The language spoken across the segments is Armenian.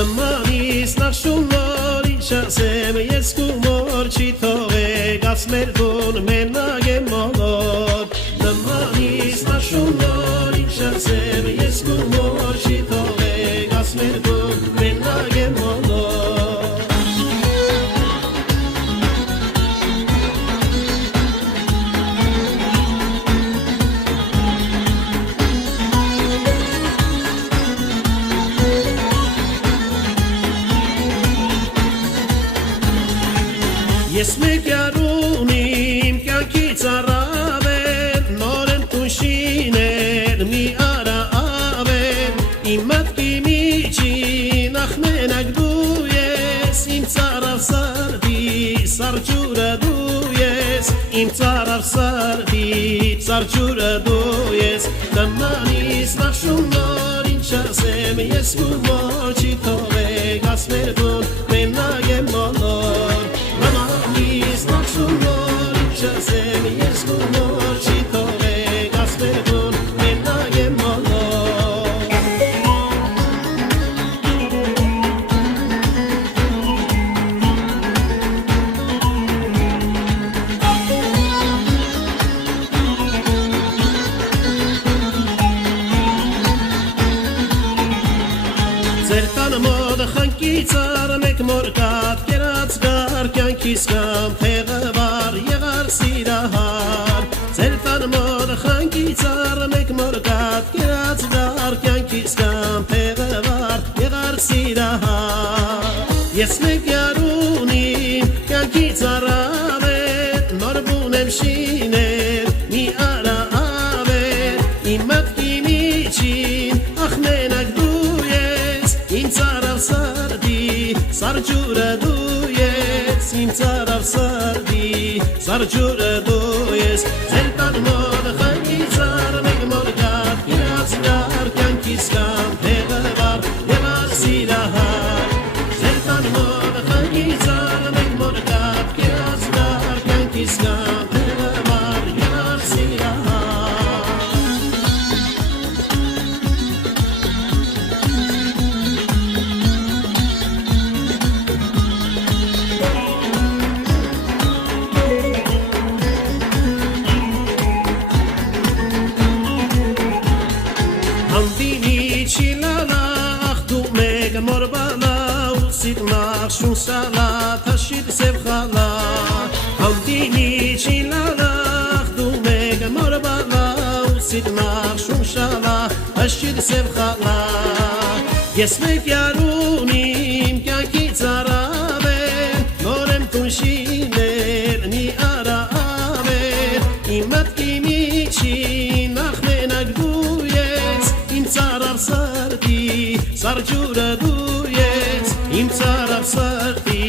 Նմանիս նախշունոր ինչ ասեմ ես կումոր չի թողեք ասմեր դուն մենակ եմ մոլոր Նմանիս նախշունոր ինչ ասեմ ես կումոր չի թողեք ասմեր դուն մենակ եմ մոլոր Ես մեկ յարունիմ կյանքից առավել նոր եմ տունշիներ մի արա ավել իմ մատքի միջին ախմենակ դու ես իմ ծարավ սարդի սարջուրը դու ես իմ ծարավ սարդի սարջուրը դու ես նմանիս նախշում նոր ինչ ասեմ ես կումոր չի թողեք ասմեր դուն մենակ եմ մոլոր Ես կումոր չի թողեք ասմեր դուն մենակ եմ մոլոր Ձեր տանը մոտ խանքից արմեք մորկատ կերած գար կյանքիս կամ թեղվար եղար սիրահար Ձեր տան մոտ խանքից արմեք մորկատ կերած գար կյանքիս կամ թեղվար եղար սիրահար Ես մեկ յարունիմ կյանքից առավել նոր բուն եմ շիներ մի արա ավել իմ մատքի միջին ախմենակ դու ես իմ ծարավ սարդի սարջուրը դու ես իմ ծարավ սարդի սարջուրը դու ես ձեր տան մոտ խանքից արմեք մորկատ կերած գար կյանքիս կամ թեղվար եղար սիրահար ձեր տան մոտ խանքից արմեք մորկատ կերած գար կյանքիս կամ թեղվար եղար սիրահար Անդինի չիլալախ դու մեկ մորբալա ուսիտ նախշուն սալա թաշիտ սև խալա Անդինի չիլալախ դու մեկ մորբալա ուսիտ նախշուն սալա թաշիտ սև խալա Ես մեկ յարունիմ կյանքից առավել նոր եմ տունշիներ մի արա ավել իմ մատքի միջին ախմենակ դու ես իմ ծարավ սարդի սարջուրը դու ես իմ ծարավ սարդի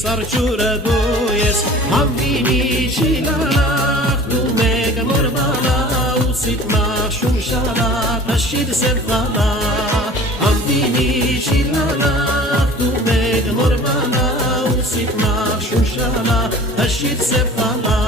սարջուրը դու ես Համվինի չիլալախ դու մեկ մորբալա ուսիտ նախշուն շալա թաշիտ սև խալա Համվինի չիլալախ դու մեկ մորբալա ուսիտ նախշուն շալա թաշիտ սև խալա